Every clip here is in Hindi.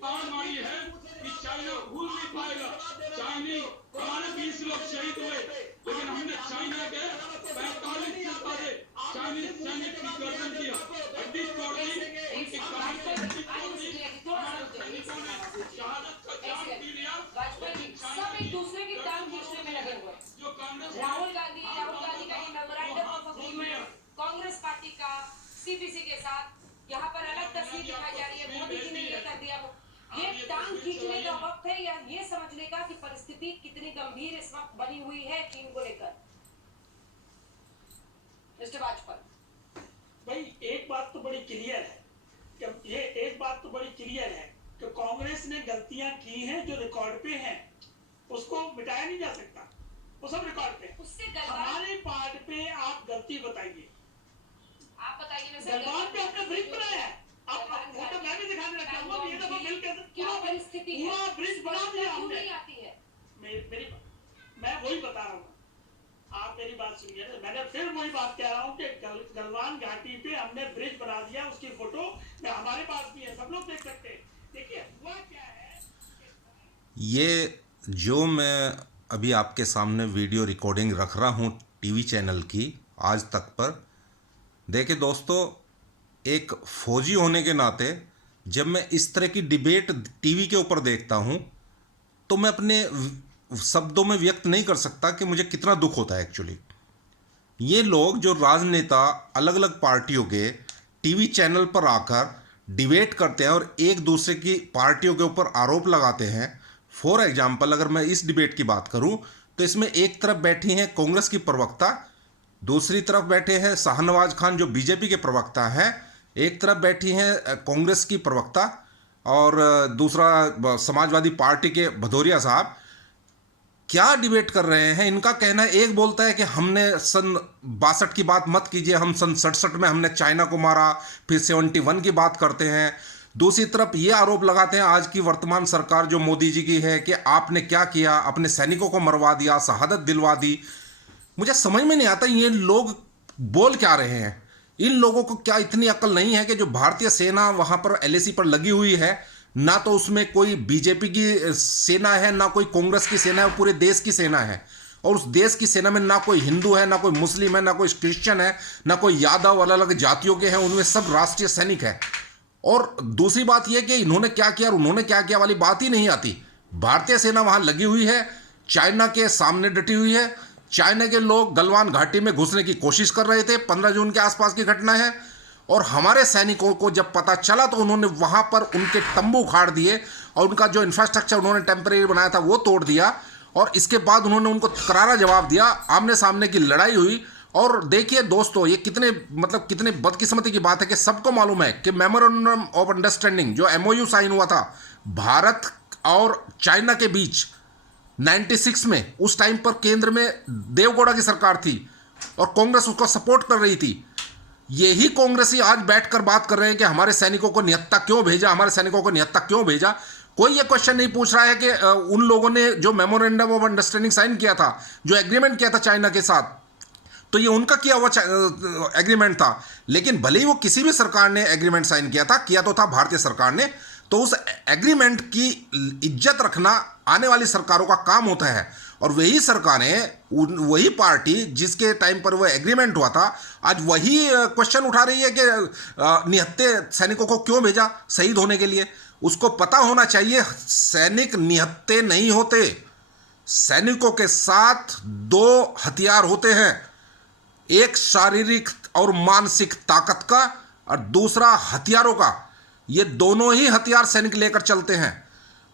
पार मारी है कि चाइना भूल नहीं पाएगा। चाइनीज हमारे 20 लोग शहीद हुए, लेकिन हमने चाइना के 45 से ज्यादा चाइनीज सैनिक की गर्दन की हड्डी तोड़ दी, उनकी कमर की हड्डी तोड़ दी। हमारे सैनिकों ने शहादत का जाम पी लिया। सब एक दूसरे की टांग खींचने में लगे हुए। जो कांग्रेस राहुल गांधी का ये memorandum of agreement Congress party का सीपीसी के साथ यहाँ पर अलग तस्वीर दिखाई जा रही है। मोदी जी ने ये कर दिया। ये टांग खींचने का वक्त है या ये समझने का कि परिस्थिति कितनी गंभीर इस वक्त बनी हुई है चीन को लेकर? मिस्टर वाजपेयी भाई, एक बात तो बड़ी क्लियर है कि एक बात तो बड़ी क्लियर है कि कांग्रेस ने गलतियां की हैं जो रिकॉर्ड पे हैं, उसको मिटाया नहीं जा सकता, वो सब रिकॉर्ड पे। उससे हमारे पार्ट पे आप गलती बताइए, आप बताइए। गलवान पे आपने ब्रिज बनाया है, आप फोटो मैं भी दिखाने रखा हूँ, ये दफा मिलकर क्या परिस्थिति है, पूरा ब्रिज बना दिया हमने। नहीं आती है मैं वही बता रहा हूँ, आप मेरी बात सुनिए। मैंने फिर वही बात कह रहा हूँ कि गलवान घाटी पे हमने ब्रिज बना दिया, उसकी फोटो हमारे पास भी है, सब लोग देख सकते हैं। देखिए हुआ क्या है। ये जो मैं अभी आपके सामने वीडियो रिकॉर्डिंग रख रहा हूँ टीवी चैनल की आज तक पर, देखिए दोस्तों, एक फौजी होने के नाते जब मैं इस तरह की डिबेट टीवी के ऊपर देखता हूँ तो मैं अपने शब्दों में व्यक्त नहीं कर सकता कि मुझे कितना दुख होता है एक्चुअली। ये लोग जो राजनेता अलग अलग पार्टियों के टीवी चैनल पर आकर डिबेट करते हैं और एक दूसरे की पार्टियों के ऊपर आरोप लगाते हैं। फॉर एग्जाम्पल, अगर मैं इस डिबेट की बात करूं तो इसमें एक तरफ बैठी हैं कांग्रेस की प्रवक्ता, दूसरी तरफ बैठे हैं शाहनवाज खान जो बीजेपी के प्रवक्ता हैं, एक तरफ बैठी हैं कांग्रेस की प्रवक्ता और दूसरा समाजवादी पार्टी के भदौरिया साहब। क्या डिबेट कर रहे हैं? इनका कहना है, एक बोलता है कि हमने सन 62 की बात मत कीजिए, हम सन 67 में हमने चाइना को मारा, फिर 71 की बात करते हैं। दूसरी तरफ ये आरोप लगाते हैं आज की वर्तमान सरकार जो मोदी जी की है कि आपने क्या किया, अपने सैनिकों को मरवा दिया, शहादत दिलवा दी। मुझे समझ में नहीं आता ये लोग बोल क्या रहे हैं। इन लोगों को क्या इतनी अक्ल नहीं है कि जो भारतीय सेना वहां पर एलएसी पर लगी हुई है, ना तो उसमें कोई बीजेपी की सेना है, ना कोई कांग्रेस की सेना है, पूरे देश की सेना है। और उस देश की सेना में ना कोई हिंदू है, ना कोई मुस्लिम है, ना कोई क्रिश्चियन है, ना कोई यादव, अलग अलग जातियों के हैं, उनमें सब राष्ट्रीय सैनिक है। और दूसरी बात यह कि इन्होंने क्या किया और उन्होंने क्या किया वाली बात ही नहीं आती। भारतीय सेना वहां लगी हुई है, चाइना के सामने डटी हुई है। चाइना के लोग गलवान घाटी में घुसने की कोशिश कर रहे थे, 15 जून के आसपास की घटना है। और हमारे सैनिकों को जब पता चला तो उन्होंने वहां पर उनके तंबू उखाड़ दिए और उनका जो इंफ्रास्ट्रक्चर उन्होंने टेम्परेरी बनाया था वो तोड़ दिया। और इसके बाद उन्होंने उनको करारा जवाब दिया, आमने सामने की लड़ाई हुई। और देखिए दोस्तों, ये कितने बदकिस्मती की बात है कि सबको मालूम है कि मेमोरेंडम ऑफ अंडरस्टैंडिंग जो एमओयू साइन हुआ था भारत और चाइना के बीच 96 में, उस टाइम पर केंद्र में देवगौड़ा की सरकार थी और कांग्रेस उसको सपोर्ट कर रही थी। यही कांग्रेसी आज बैठकर बात कर रहे हैं कि हमारे सैनिकों को निहत्था क्यों भेजा, हमारे सैनिकों को निहत्था क्यों भेजा। कोई ये क्वेश्चन नहीं पूछ रहा है कि उन लोगों ने जो मेमोरेंडम ऑफ अंडरस्टैंडिंग साइन किया था, जो एग्रीमेंट किया था चाइना के साथ, तो ये उनका किया हुआ एग्रीमेंट था। लेकिन भले ही वो किसी भी सरकार ने एग्रीमेंट साइन किया तो था भारतीय सरकार ने, तो उस एग्रीमेंट की इज्जत रखना आने वाली सरकारों का काम होता है। और वही सरकारें, वही पार्टी जिसके टाइम पर वो एग्रीमेंट हुआ था, आज वही क्वेश्चन उठा रही है कि निहत्थे सैनिकों को क्यों भेजा शहीद होने के लिए। उसको पता होना चाहिए सैनिक निहत्थे नहीं होते। सैनिकों के साथ दो हथियार होते हैं, एक शारीरिक और मानसिक ताकत का और दूसरा हथियारों का। ये दोनों ही हथियार सैनिक लेकर चलते हैं।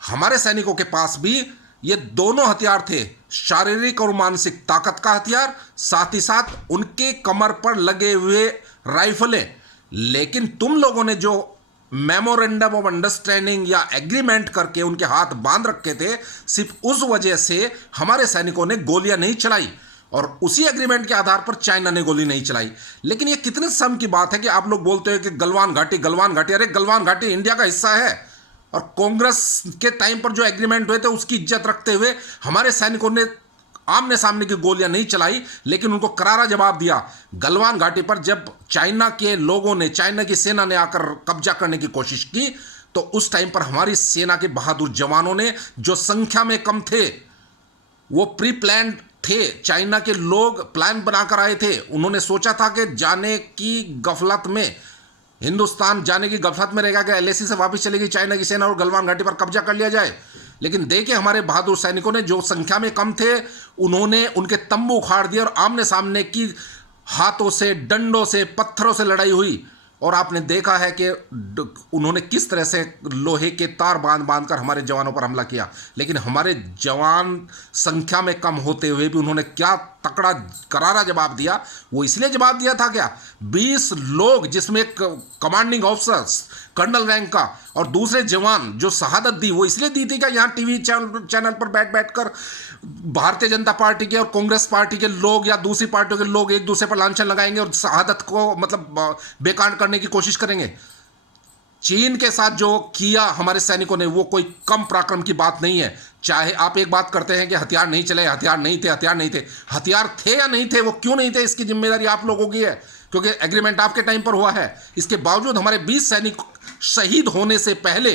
हमारे सैनिकों के पास भी ये दोनों हथियार थे, शारीरिक और मानसिक ताकत का हथियार, साथ ही साथ उनके कमर पर लगे हुए राइफलें। लेकिन तुम लोगों ने जो मेमोरेंडम ऑफ अंडरस्टैंडिंग या एग्रीमेंट करके उनके हाथ बांध रखे थे, सिर्फ उस वजह से हमारे सैनिकों ने गोलियां नहीं चलाई और उसी एग्रीमेंट के आधार पर चाइना ने गोली नहीं चलाई। लेकिन ये कितने शर्म की बात है कि आप लोग बोलते हो कि गलवान घाटी, अरे गलवान घाटी इंडिया का हिस्सा है। और कांग्रेस के टाइम पर जो एग्रीमेंट हुए थे उसकी इज्जत रखते हुए हमारे सैनिकों ने आमने सामने की गोलियां नहीं चलाई, लेकिन उनको करारा जवाब दिया। गलवान घाटी पर जब चाइना के लोगों ने, चाइना की सेना ने आकर कब्जा करने की कोशिश की तो उस टाइम पर हमारी सेना के बहादुर जवानों ने, जो संख्या में कम थे, वो प्री प्लान थे, चाइना के लोग प्लान बनाकर आए थे। उन्होंने सोचा था कि जाने की गफलत में, हिंदुस्तान जाने की गफलत में रहेगा कि एलएसी से वापस चलेगी चाइना की सेना और गलवान घाटी पर कब्जा कर लिया जाए। लेकिन देखिए हमारे बहादुर सैनिकों ने, जो संख्या में कम थे, उन्होंने उनके तंबू उखाड़ दिए और आमने सामने की हाथों से, डंडों से, पत्थरों से लड़ाई हुई। और आपने देखा है कि उन्होंने किस तरह से लोहे के तार बांध कर हमारे जवानों पर हमला किया। लेकिन हमारे जवान संख्या में कम होते हुए भी उन्होंने क्या तकड़ा करारा जवाब दिया। वो इसलिए जवाब दिया था क्या, 20 लोग, जिसमें एक कमांडिंग ऑफिसर्स कर्नल रैंक का और दूसरे जवान जो शहादत दी, वो इसलिए दी थी क्या, यहाँ टीवी चैनल पर बैठ कर भारतीय जनता पार्टी के और कांग्रेस पार्टी के लोग या दूसरी पार्टियों के लोग एक दूसरे पर लांछन लगाएंगे और शहादत को मतलब बेकार करने की कोशिश करेंगे। चीन के साथ जो किया हमारे सैनिकों ने, वो कोई कम पराक्रम की बात नहीं है। चाहे आप एक बात करते हैं कि हथियार नहीं चले, हथियार नहीं थे, हथियार थे या नहीं थे, वो क्यों नहीं थे, इसकी जिम्मेदारी आप लोगों की है, क्योंकि एग्रीमेंट आपके टाइम पर हुआ है। इसके बावजूद हमारे 20 सैनिक शहीद होने से पहले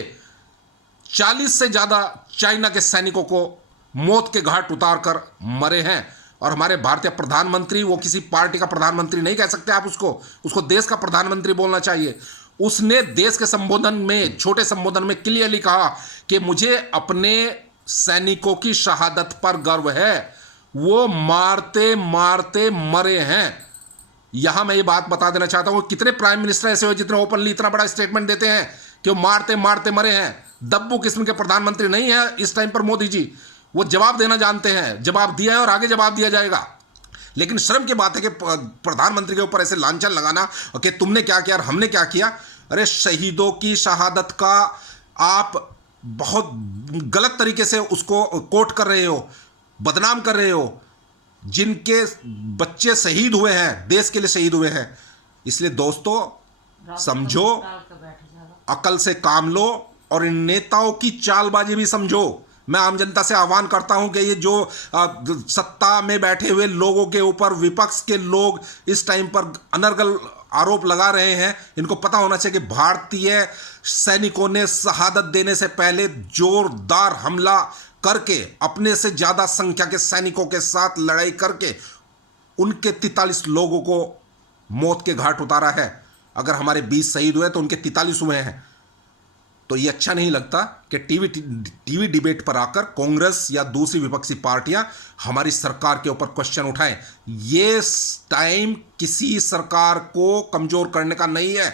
40 से ज्यादा चाइना के सैनिकों को मौत के घाट उतार कर मरे हैं। और हमारे भारतीय प्रधानमंत्री, वो किसी पार्टी का प्रधानमंत्री नहीं कह सकते आप उसको देश का प्रधानमंत्री बोलना चाहिए। उसने देश के संबोधन में, छोटे संबोधन में क्लियरली कहा कि मुझे अपने सैनिकों की शहादत पर गर्व है, वो मारते मारते मरे हैं। यहां मैं ये बात बता देना चाहता हूं, कितने प्राइम मिनिस्टर ऐसे हो जितने ओपनली इतना बड़ा स्टेटमेंट देते हैं कि वो मारते मारते मरे हैं। दब्बू किस्म के प्रधानमंत्री नहीं है इस टाइम पर मोदी जी, वो जवाब देना जानते हैं, जवाब दिया है और आगे जवाब दिया जाएगा। लेकिन शर्म की बात है कि प्रधानमंत्री के ऊपर ऐसे लांछन लगाना कि तुमने क्या किया और हमने क्या किया। अरे शहीदों की शहादत का आप बहुत गलत तरीके से उसको कोट कर रहे हो, बदनाम कर रहे हो। जिनके बच्चे शहीद हुए हैं, देश के लिए शहीद हुए हैं। इसलिए दोस्तों समझो, अकल से काम लो और इन नेताओं की चालबाजी भी समझो। मैं आम जनता से आह्वान करता हूं कि ये जो सत्ता में बैठे हुए लोगों के ऊपर विपक्ष के लोग इस टाइम पर अनर्गल आरोप लगा रहे हैं, इनको पता होना चाहिए कि भारतीय सैनिकों ने शहादत देने से पहले जोरदार हमला करके, अपने से ज्यादा संख्या के सैनिकों के साथ लड़ाई करके उनके 43 लोगों को मौत के घाट उतारा है। अगर हमारे 20 शहीद हुए तो उनके 43 हुए हैं। तो ये अच्छा नहीं लगता कि टीवी डिबेट पर आकर कांग्रेस या दूसरी विपक्षी पार्टियां हमारी सरकार के ऊपर क्वेश्चन उठाएं। ये टाइम किसी सरकार को कमजोर करने का नहीं है।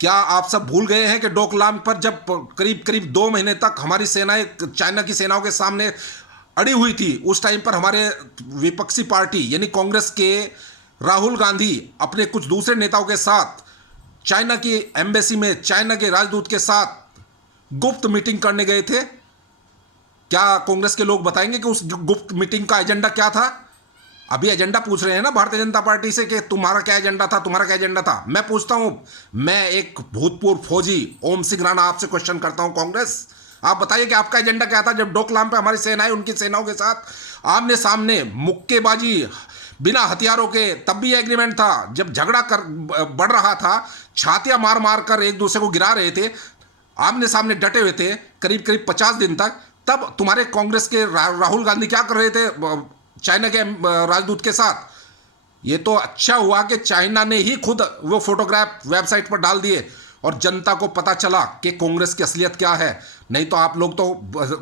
क्या आप सब भूल गए हैं कि डोकलाम पर जब करीब 2 महीने तक हमारी सेनाएं चाइना की सेनाओं के सामने अड़ी हुई थी, उस टाइम पर हमारे विपक्षी पार्टी यानी कांग्रेस के राहुल गांधी अपने कुछ दूसरे नेताओं के साथ चाइना की एम्बेसी में, चाइना के राजदूत के साथ गुप्त मीटिंग करने गए थे। क्या कांग्रेस के लोग बताएंगे कि उस गुप्त मीटिंग का एजेंडा क्या था? अभी एजेंडा पूछ रहे हैं ना भारतीय जनता पार्टी से कि तुम्हारा क्या एजेंडा था, तुम्हारा क्या एजेंडा था। मैं पूछता हूं, मैं एक भूतपूर्व फौजी ओम सिंह राणा आपसे क्वेश्चन करता हूं, कांग्रेस आप बताइए कि आपका एजेंडा क्या था जब डोकलाम पे हमारी सेनाएं उनकी सेनाओं के साथ आमने सामने मुक्केबाजी बिना हथियारों के, तब भी एग्रीमेंट था। जब झगड़ा कर बढ़ रहा था, छातियां मार मार कर एक दूसरे को गिरा रहे थे, आमने सामने डटे हुए थे करीब 50 दिन तक, तब तुम्हारे कांग्रेस के राहुल गांधी क्या कर रहे थे चाइना के राजदूत के साथ? ये तो अच्छा हुआ कि चाइना ने ही खुद वो फोटोग्राफ वेबसाइट पर डाल दिए और जनता को पता चला कि कांग्रेस की असलियत क्या है। नहीं तो आप लोग तो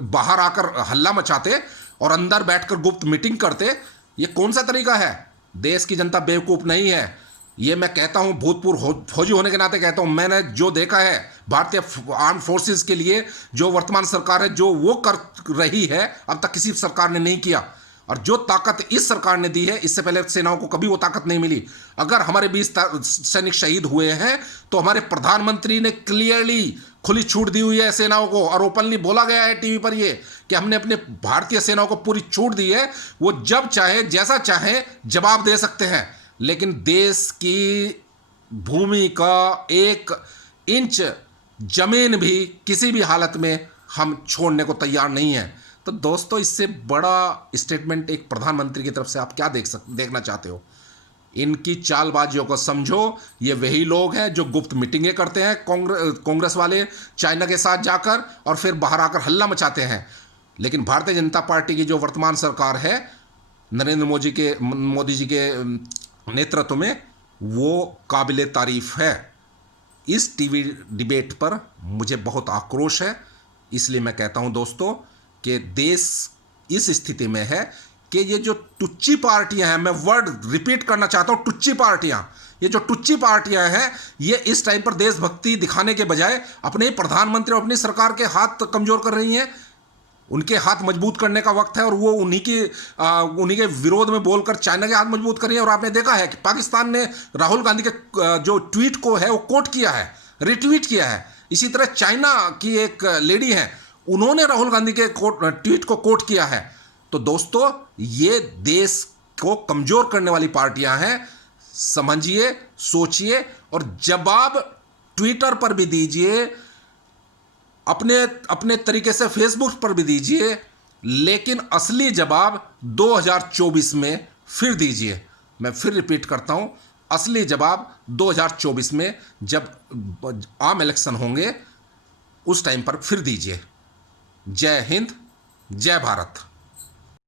बाहर आकर हल्ला मचाते और अंदर बैठकर गुप्त मीटिंग करते। ये कौन सा तरीका है? देश की जनता बेवकूफ नहीं है। ये मैं कहता हूं, भूतपूर्व फौजी होने के नाते कहता हूं, मैंने जो देखा है भारतीय आर्म फोर्सेस के लिए जो वर्तमान सरकार है जो वो कर रही है, अब तक किसी सरकार ने नहीं किया। और जो ताकत इस सरकार ने दी है, इससे पहले सेनाओं को कभी वो ताकत नहीं मिली। अगर हमारे 20 सैनिक शहीद हुए हैं तो हमारे प्रधानमंत्री ने क्लियरली खुली छूट दी हुई है सेनाओं को, और ओपनली बोला गया है टीवी पर ये कि हमने अपने भारतीय सेनाओं को पूरी छूट दी है, वो जब चाहे जैसा चाहे जवाब दे सकते हैं। लेकिन देश की भूमि का 1 इंच जमीन भी किसी भी हालत में हम छोड़ने को तैयार नहीं है। तो दोस्तों, इससे बड़ा स्टेटमेंट एक प्रधानमंत्री की तरफ से आप क्या देखना चाहते हो? इनकी चालबाजियों को समझो। ये वही लोग हैं जो गुप्त मीटिंगें करते हैं कांग्रेस वाले चाइना के साथ जाकर, और फिर बाहर आकर हल्ला मचाते हैं। लेकिन भारतीय जनता पार्टी की जो वर्तमान सरकार है नरेंद्र मोदी जी के नेतृत्व में, वो काबिले तारीफ है। इस टीवी डिबेट पर मुझे बहुत आक्रोश है। इसलिए मैं कहता हूं दोस्तों कि देश इस स्थिति में है कि ये जो टुच्ची पार्टियां हैं, मैं वर्ड रिपीट करना चाहता हूं, टुच्ची पार्टियां, ये जो टुच्ची पार्टियां हैं, ये इस टाइम पर देशभक्ति दिखाने के बजाय अपने प्रधानमंत्री और अपनी सरकार के हाथ कमजोर कर रही हैं। उनके हाथ मजबूत करने का वक्त है, और वो उन्हीं के विरोध में बोलकर चाइना के हाथ मजबूत कर रही है। और आपने देखा है कि पाकिस्तान ने राहुल गांधी के जो ट्वीट को है वो कोट किया है, रिट्वीट किया है। इसी तरह चाइना की एक लेडी है, उन्होंने राहुल गांधी के ट्वीट को कोट किया है। तो दोस्तों, ये देश को कमजोर करने वाली पार्टियां हैं। समझिए, सोचिए, और जवाब ट्विटर पर भी दीजिए, अपने तरीके से फेसबुक पर भी दीजिए, लेकिन असली जवाब 2024 में फिर दीजिए। मैं फिर रिपीट करता हूं, असली जवाब 2024 में जब आम इलेक्शन होंगे उस टाइम पर फिर दीजिए। जय हिंद, जय भारत।